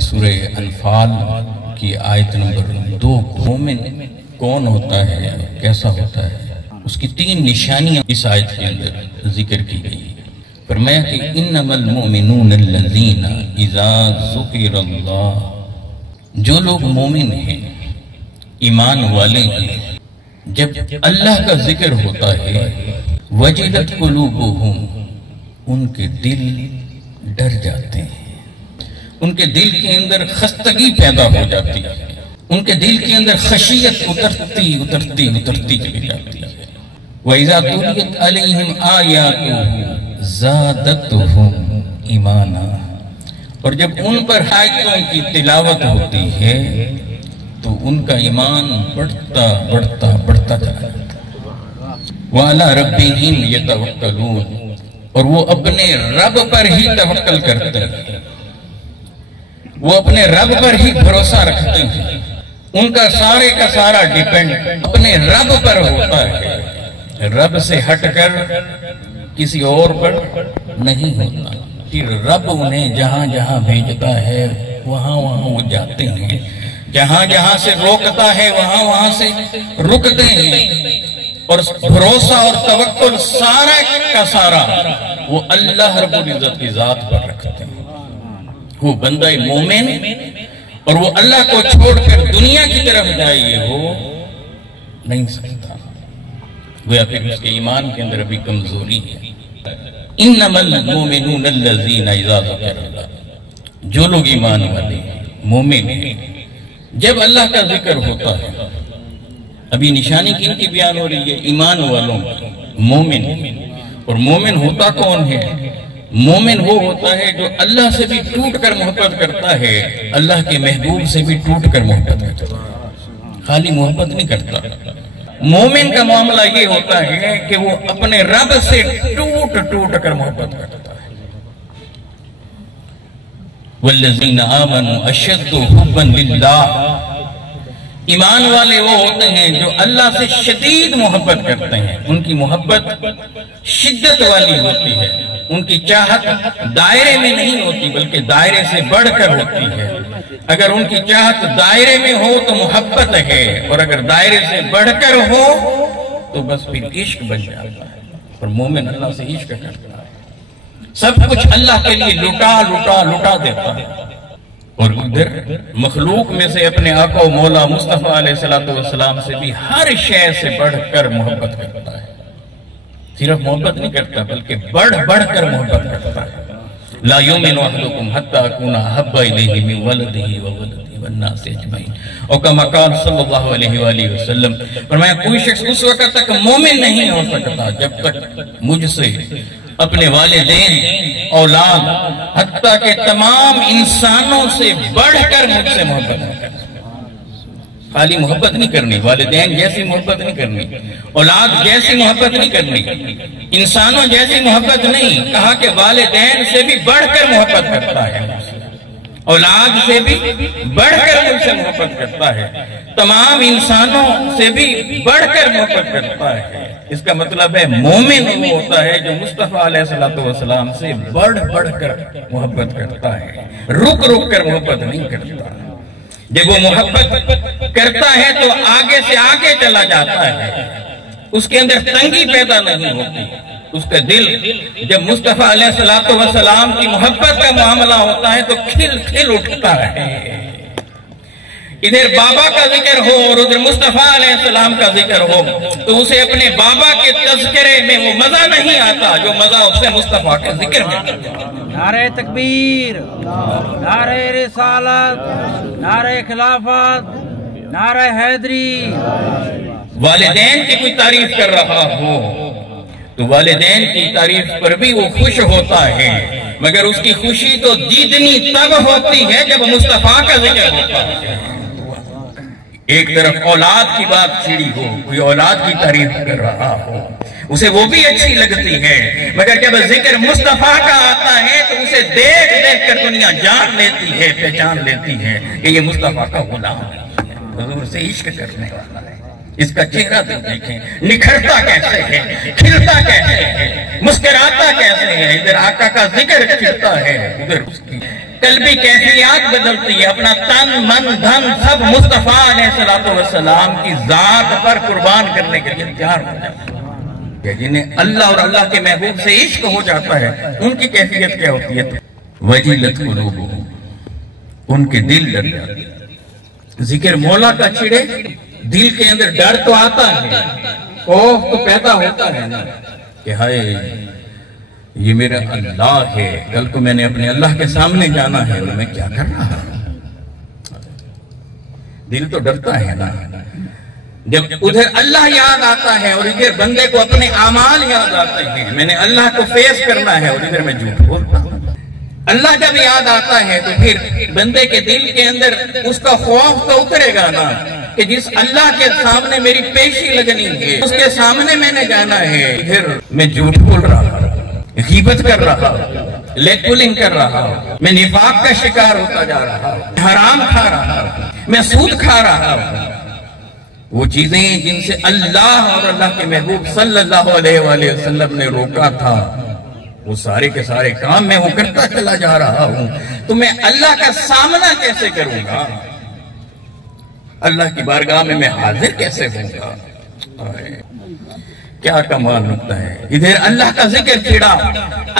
سورہ انفال کی آیت نمبر 2 مومن کون ہوتا ہے، کیسا ہوتا ہے، اس کی 3 نشانیاں اس آیت کے اندر ذکر کی گئی۔ فرمایا کہ انما المؤمنون الذین اذا ذکر اللہ، جو لوگ مومن ہیں، ایمان والے ہیں، جب اللہ کا ذکر ہوتا ہے وجلت قلوبہم، ان کے دل ڈر جاتے ہیں، ان کے دل کے اندر خستگی پیدا ہو جاتی ہے، ان کے دل کے اندر خشیت اترتی چلی جاتی ہے۔ وَإِذَا تُلِيَتْ عَلَيْهِمْ آيَاتُهُ زَادَتْهُمْ ایمانا، اور جب ان پر آیتوں کی تلاوت ہوتی ہے تو ان کا ایمان بڑھتا چلا جاتا ہے۔ وَعَلَىٰ رَبِّهِمْ يَتَوَكَّلُونَ، اور وہ اپنے رب پر ہی توکل کرتے ہیں، وہ اپنے رب پر ہی بھروسہ رکھتے ہیں، ان کا سارے کا سارا ڈیپینڈ اپنے رب پر ہوتا ہے، رب سے ہٹ کر کسی اور پر نہیں ہوتا۔ پھر رب انہیں جہاں جہاں بھیجتا ہے وہاں وہ جاتے ہیں، جہاں جہاں سے روکتا ہے وہاں سے رکتے ہیں، اور بھروسہ اور توکل سارا کا سارا وہ اللہ رب العزت کی ذات پر رکھتے ہیں۔ وہ بندہ مومن اور وہ اللہ کو چھوڑ کر دنیا کی طرف جائے یہ ہو نہیں سکتا، گویا پھر اس کے ایمان کے اندر ابھی کمزوری ہے۔ انما المؤمنون الذین اذا ذکر اللہ، جو لوگ ایمان والے ہیں، مومن ہیں، جب اللہ کا ذکر ہوتا ہے، ابھی نشانی کن کی بیان ہو رہی ہے؟ ایمان والوں، مومن۔ اور مومن ہوتا کون ہے؟ مومن وہ ہوتا ہے جو اللہ سے بھی ٹوٹ کر محبت کرتا ہے، اللہ کے محبوب سے بھی ٹوٹ کر محبت کرتا ہے، خالی محبت نہیں کرتا۔ مومن کا معاملہ یہ ہوتا ہے کہ وہ اپنے رب سے ٹوٹ کر محبت کرتا ہے۔ والذین آمنوا اشد حبا للہ، ایمان والے وہ ہوتے ہیں جو اللہ سے شدید محبت کرتے ہیں، ان کی محبت شدت والی ہوتی ہے، ان کی چاہت دائرے میں نہیں ہوتی بلکہ دائرے سے بڑھ کر ہوتی ہے۔ اگر ان کی چاہت دائرے میں ہو تو محبت ہے، اور اگر دائرے سے بڑھ کر ہو تو بس پھر عشق بن جاتا ہے۔ اور مومن اللہ سے عشق کرتا ہے، سب کچھ اللہ کے لیے لٹا دیتا ہے، اور ادھر مخلوق میں سے اپنے آقا و مولا مصطفیٰ علیہ السلام سے بھی ہر شے سے بڑھ کر محبت کرتا ہے۔ صرف محبت نہیں کرتا بلکہ بڑھ کر محبت کرتا ہے۔ لا یؤمن احدکم حتی اکون احب الیہ من ولدہ وولدہ والناس اجمعین، اور کما قال صلی اللہ علیہ وآلہ وسلم، فرمایا کوئی شخص اس وقت تک مومن نہیں ہو سکتا جب تک مجھ سے، اپنے والدین، اولاد، حتیٰ کہ تمام انسانوں سے بڑھ کر مجھ سے محبت نہیں کرتا۔ خالی محبت نہیں کرنی، والدین جیسی محبت نہیں کرنی، اولاد جیسی محبت نہیں کرنی، انسانوں جیسی محبت نہیں، کہا کہ والدین سے بھی بڑھ کر محبت کرتا ہے، اولاد سے بھی بڑھ کر مجھ سے محبت کرتا ہے، تمام انسانوں سے بھی بڑھ کر محبت کرتا ہے۔ اس کا مطلب ہے مومن وہ ہوتا ہے جو مصطفیٰ علیہ السلام سے بڑھ کر محبت کرتا ہے، رک کر محبت نہیں کرتا۔ جب وہ محبت کرتا ہے تو آگے سے آگے چلا جاتا ہے، اس کے اندر تنگی پیدا نہیں ہوتی، اس کا دل جب مصطفیٰ علیہ السلام کی محبت کا معاملہ ہوتا ہے تو کھل اٹھتا ہے۔ ادھر بابا کا ذکر ہو اور ادھر مصطفیٰ علیہ السلام کا ذکر ہو تو اسے اپنے بابا کے تذکرے میں وہ مزہ نہیں آتا جو مزہ اسے مصطفیٰ کے ذکر میں آتا۔ نعرہ تکبیر، نعرہ رسالت، نعرہ خلافت، نعرہ حیدری۔ والدین کی کوئی تعریف کر رہا ہو تو والدین کی تعریف پر بھی وہ خوش ہوتا ہے، مگر اس کی خوشی تو جیتنی تب ہوتی ہے جب مصطفیٰ کا ذکر ہوتا ہے۔ ایک طرف اولاد کی بات چھڑی ہو، کوئی اولاد کی تعریف کر رہا ہو، اسے وہ بھی اچھی لگتی ہے، مگر جب ذکر مصطفیٰ کا آتا ہے تو اسے دیکھ کر دنیا جان لیتی ہے، پہچان لیتی ہے کہ یہ مصطفیٰ کا غلام ہے، حضور سے عشق کرنے والا ہے۔ اس کا چہرہ دیکھیں، نکھرتا کیسے ہے، کھلتا کیسے ہے، مسکراتا کیسے ہے۔ ادھر آقا کا ذکر کھلتا ہے، ادھر اس کی قلبی کیفیات بدلتی ہے، اپنا تن من دھن سب مصطفیٰ علیہ السلام کی ذات پر قربان کرنے کے لیے تیار ہو جاتا ہے۔ جنہیں اللہ اور اللہ کے محبوب سے عشق ہو جاتا ہے ان کی کیفیت کیا ہوتی ہے؟ وجلت قلوبہم، ان کے دل ڈر جاتے ہیں۔ ذکر مولا کا چھڑے دل کے اندر ڈر تو آتا ہے، خوف تو پیدا ہوتا ہے نا کہ ہائے یہ میرا اللہ ہے، کل کو میں نے اپنے اللہ کے سامنے جانا ہے، میں کیا کر رہا ہوں؟ دل تو ڈرتا ہے نا۔ جب ادھر اللہ یاد آتا ہے اور ادھر بندے کو اپنے اعمال یاد آتے ہیں، میں نے اللہ کو فیس کرنا ہے، اور ادھر میں جھوٹ بولتا ہوں۔ اللہ جب یاد آتا ہے تو پھر بندے کے دل کے اندر اس کا خوف تو اترے گا نا کہ جس اللہ کے سامنے میری پیشی لگنی ہے، اس کے سامنے میں نے جانا ہے، پھر میں جھوٹ بول رہا ہوں، غیبت کر رہا ہوں، لیگ پولنگ کر رہا ہوں، میں نفاق کا شکار ہوتا جا رہا ہوں، حرام کھا رہا ہوں، میں سود کھا رہا ہوں۔ وہ چیزیں جن سے اللہ اور اللہ کے محبوب صلی اللہ علیہ وآلہ وسلم نے روکا تھا، وہ سارے کے سارے کام میں وہ کرتا چلا جا رہا ہوں، تو میں اللہ کا سامنا کیسے کروں گا؟ اللہ کی بارگاہ میں حاضر کیسے ہوں گا؟ کیا کمال ہوتا ہے۔ ادھر اللہ کا ذکر چھڑا،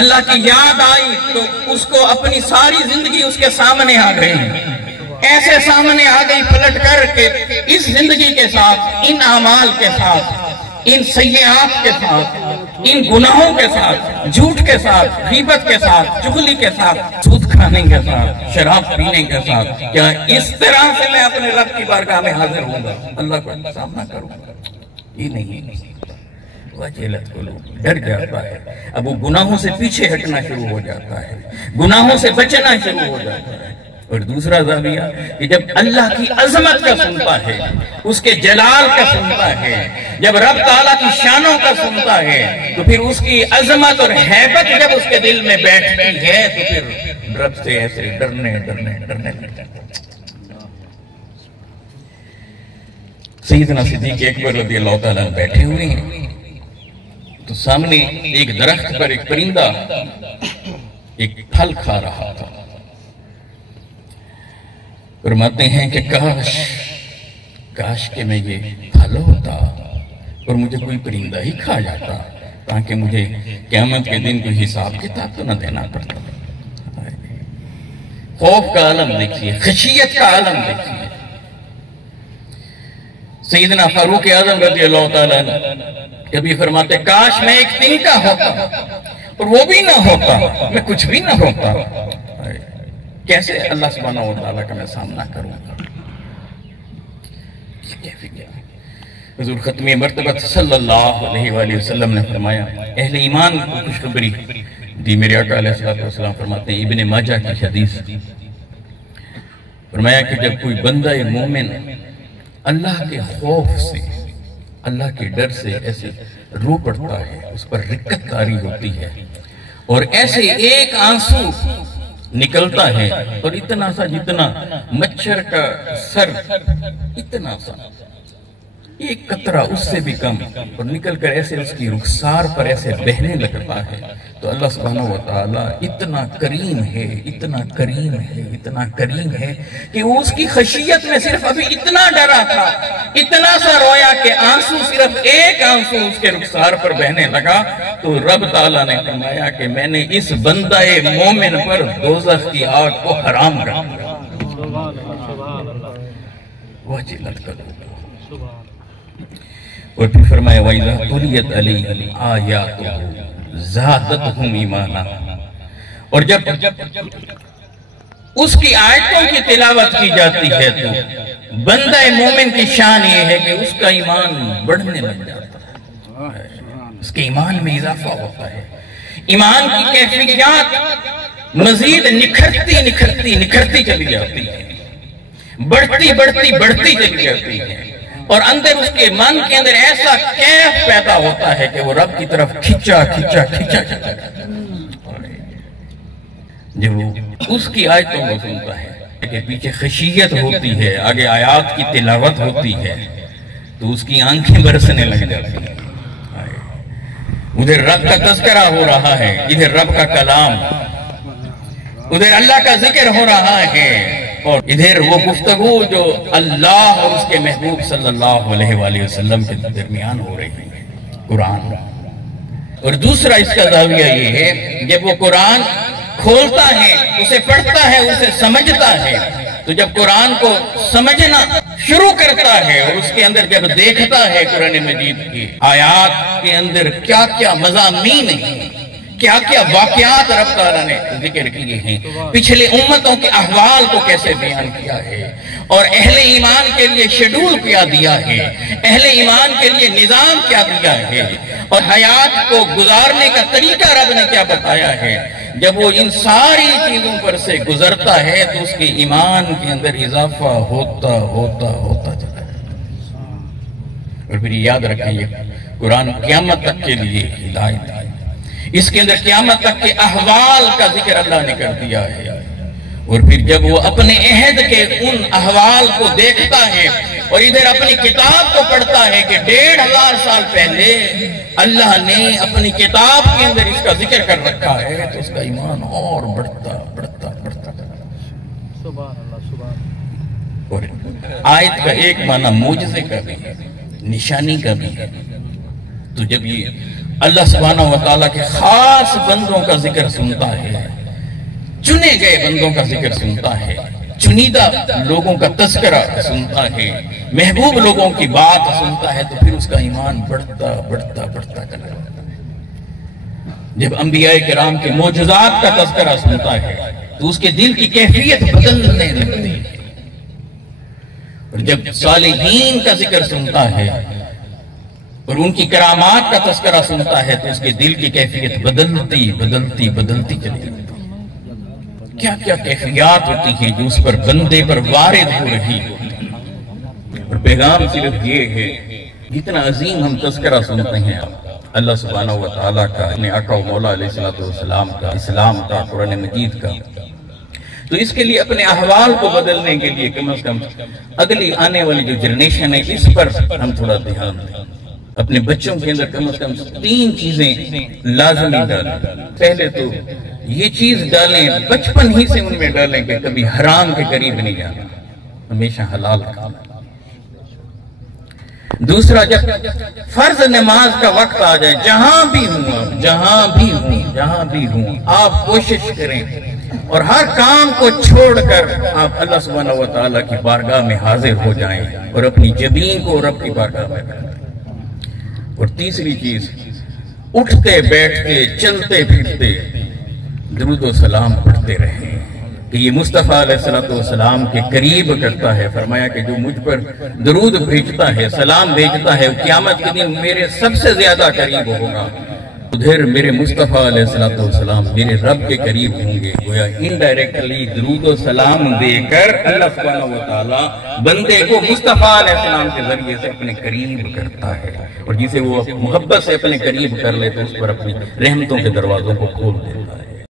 اللہ کی یاد آئی تو اس کو اپنی ساری زندگی اس کے سامنے آ گئی، ایسے سامنے آ گئی پلٹ کر کے اس زندگی کے ساتھ، ان اعمال کے ساتھ، ان سیئات کے ساتھ، ان گناہوں کے ساتھ، جھوٹ کے ساتھ، غیبت کے ساتھ، چغلی کے ساتھ، سود کھانے کے ساتھ، شراب پینے کے ساتھ، کیا اس طرح سے میں اپنے رب کی بارگاہ میں حاضر ہوں گا، اللہ کو سامنا کروں گا؟ یہ نہیں۔ وجلت قلوبہم، ڈر جاتا ہے، اب وہ گناہوں سے پیچھے ہٹنا شروع ہو جاتا ہے، گناہوں سے بچنا شروع ہو جاتا ہے۔ اور دوسرا زاویہ کہ جب اللہ کی عظمت کا سنتا ہے، اس کے جلال کا سنتا ہے، جب رب تعالیٰ کی شانوں کا سنتا ہے، تو پھر اس کی عظمت اور ہیبت جب اس کے دل میں بیٹھتی ہے تو پھر رب سے ایسے ڈرنے لگ جاتا ہے۔ سیدنا صدیق اکبر رضی اللہ تعالیٰ بیٹھے ہوئے ہیں تو سامنے ایک درخت پر ایک پرندہ ایک پھل کھا رہا تھا۔ فرماتے ہیں کہ کاش کہ میں یہ پھل ہوتا اور مجھے کوئی پرندہ ہی کھا جاتا تاکہ مجھے قیامت کے دن کوئی حساب کتاب تو نہ دینا پڑتا۔ خوف کا عالم دیکھیے، خشیت کا عالم دیکھیے۔ سیدنا فاروق اعظم رضی اللہ تعالیٰ کبھی فرماتے کاش میں ایک تنکا ہوتا اور وہ بھی نہ ہوتا، میں کچھ بھی نہ ہوتا، کیسے اللہ سبحانہ وتعالیٰ کا میں سامنا کروں گا؟ حضور ختم مرتبہ صلی اللہ علیہ وآلہ وسلم نے فرمایا، اہل ایمان کو خوشخبری دی۔ میرے آقا علیہ السلام فرماتے ہیں، ابن ماجہ کی حدیث، فرمایا کہ جب کوئی بندہ مومن اللہ کے خوف سے، اللہ کے ڈر سے ایسے رو پڑتا ہے، اس پر رقت طاری ہوتی ہے اور ایسے ایک آنسو نکلتا ہے اور اتنا سا جتنا مچھر کا سر، اتنا سا ایک قطرہ اس سے بھی کم، اور نکل کر ایسے اس کی رخسار پر ایسے بہنے لگتا ہے، تو اللہ سبحانہ وتعالی اتنا کریم ہے، اتنا کریم ہے، اتنا کریم ہے کہ وہ اس کی خشیت میں صرف ابھی اتنا ڈرا تھا، اتنا سا رویا کہ آنسو، صرف ایک آنسو اس کے رخسار پر بہنے لگا، تو رب تعالیٰ نے فرمایا کہ میں نے اس بندہ مومن پر دوزخ کی آگ کو حرام کر دیا۔ وجلت قلوبہم، اور پھر فرمایا وَإِذَا تُلِيَتْ عَلَيْهِمْ آيَاتُهُ زَادَتْهُمْ ایمانا، اور جب اس کی آیتوں کی تلاوت کی جاتی ہے تو بندہ مومن کی شان یہ ہے کہ اس کا ایمان بڑھنے لگ جاتا ہے، اس کے ایمان میں اضافہ ہوتا ہے، ایمان کی کیفیات مزید نکھرتی چلی جاتی ہے، بڑھتی چلی جاتی ہے، اور اندر اس کے من کے اندر ایسا کیف پیدا ہوتا ہے کہ وہ رب کی طرف کھچا چلا جاتا ہے۔ جب وہ اس کی آیتوں کو سنتا ہے کہ پیچھے خشیت ہوتی ہے، آگے آیات کی تلاوت ہوتی ہے، تو اس کی آنکھیں برسنے لگ جاتی ہیں، ادھر رب کا تذکرہ ہو رہا ہے، ادھر رب کا کلام، ادھر اللہ کا ذکر ہو رہا ہے اور ادھر وہ گفتگو جو اللہ اور اس کے محبوب صلی اللہ علیہ وآلہ وسلم کے درمیان ہو رہی ہے، قرآن۔ اور دوسرا اس کا زاویہ یہ ہے، جب وہ قرآن کھولتا ہے، اسے پڑھتا ہے، اسے سمجھتا ہے، تو جب قرآن کو سمجھنا شروع کرتا ہے اور اس کے اندر جب دیکھتا ہے قرآن مجید کی آیات کے اندر کیا کیا مضامین ہیں، کیا کیا واقعات رب تعالیٰ نے ذکر کیے ہیں، پچھلے امتوں کے احوال کو کیسے بیان کیا ہے، اور اہل ایمان کے لیے شیڈول کیا دیا ہے، اہل ایمان کے لیے نظام کیا دیا ہے، اور حیات کو گزارنے کا طریقہ رب نے کیا بتایا ہے، جب وہ ان ساری چیزوں پر سے گزرتا ہے تو اس کے ایمان کے اندر اضافہ ہوتا ہوتا ہوتا چلا ہے۔ اور پھر یاد رکھیں یہ قرآن قیامت تک کے لیے ہدایت ہے، اس کے اندر قیامت تک کے احوال کا ذکر اللہ نے کر دیا ہے۔ اور پھر جب وہ اپنے عہد کے ان احوال کو دیکھتا ہے اور ادھر اپنی کتاب کو پڑھتا ہے کہ 1500 سال پہلے اللہ نے اپنی کتاب کے اندر اس کا ذکر کر رکھا ہے، تو اس کا ایمان اور بڑھتا بڑھتا بڑھتا اور آیت کا ایک معنی معجزے کا بھی ہے، نشانی کا بھی ہے۔ تو جب یہ اللہ سبحانہ وتعالیٰ کے خاص بندوں کا ذکر سنتا ہے، چنے گئے بندوں کا ذکر سنتا ہے، چنیدہ لوگوں کا تذکرہ سنتا ہے، محبوب لوگوں کی بات سنتا ہے، تو پھر اس کا ایمان بڑھتا بڑھتا بڑھتا چلا جاتا ہے۔ جب انبیاء کرام کے معجزات کا تذکرہ سنتا ہے تو اس کے دل کی کیفیت بدلنے لگتی ہے، اور جب صالحین کا ذکر سنتا ہے اور ان کی کرامات کا تذکرہ سنتا ہے تو اس کے دل کی کیفیت بدلتی بدلتی بدلتی چلی جاتی ہے۔ کیا کیا کیفیات ہوتی ہیں جو اس پر بندے پر وارد ہو رہی ہوتی ہیں۔ اور پیغام صرف یہ ہے، جتنا عظیم ہم تذکرہ سنتے ہیں اللہ سبحانہ وتعالیٰ کا، اپنے آقا و مولا علیہ السلام کا، اسلام کا، قرآن مجید کا، تو اس کے لیے اپنے احوال کو بدلنے کے لیے کم از کم اگلی آنے والی جو جنریشن ہے اس پر ہم تھوڑا دھیان دیں۔ اپنے بچوں کے اندر کم از کم 3 چیزیں لازمی ڈالیں۔ پہلے تو یہ چیز ڈالیں، بچپن ہی سے ان میں ڈالیں کہ کبھی حرام کے قریب نہیں جانا، ہمیشہ حلال کھانا۔ دوسرا، جب فرض نماز کا وقت آ جائے، جہاں بھی ہوں آپ کوشش کریں اور ہر کام کو چھوڑ کر آپ اللہ سبحانہ وتعالیٰ کی بارگاہ میں حاضر ہو جائیں اور اپنی جبین کو رب کی بارگاہ میں رکھیں۔ اور تیسری چیز، اٹھتے بیٹھتے چلتے پھرتے درود و سلام پڑھتے رہیں کہ یہ مصطفیٰ علیہ السلام کے قریب کرتا ہے۔ فرمایا کہ جو مجھ پر درود بھیجتا ہے، سلام بھیجتا ہے، قیامت کے دن میرے سب سے زیادہ قریب ہوگا۔ ادھر میرے مصطفیٰ علیہ السلام میرے رب کے قریب ہوں گے۔ گویا انڈائریکٹلی درود و سلام دے کر اللہ سبحانہ وتعالیٰ بندے کو مصطفیٰ علیہ السلام کے ذریعے سے اپنے قریب کرتا ہے، اور جسے وہ محبت سے اپنے قریب کر لے تو اس پر اپنی رحمتوں کے دروازوں کو کھول دیتا ہے۔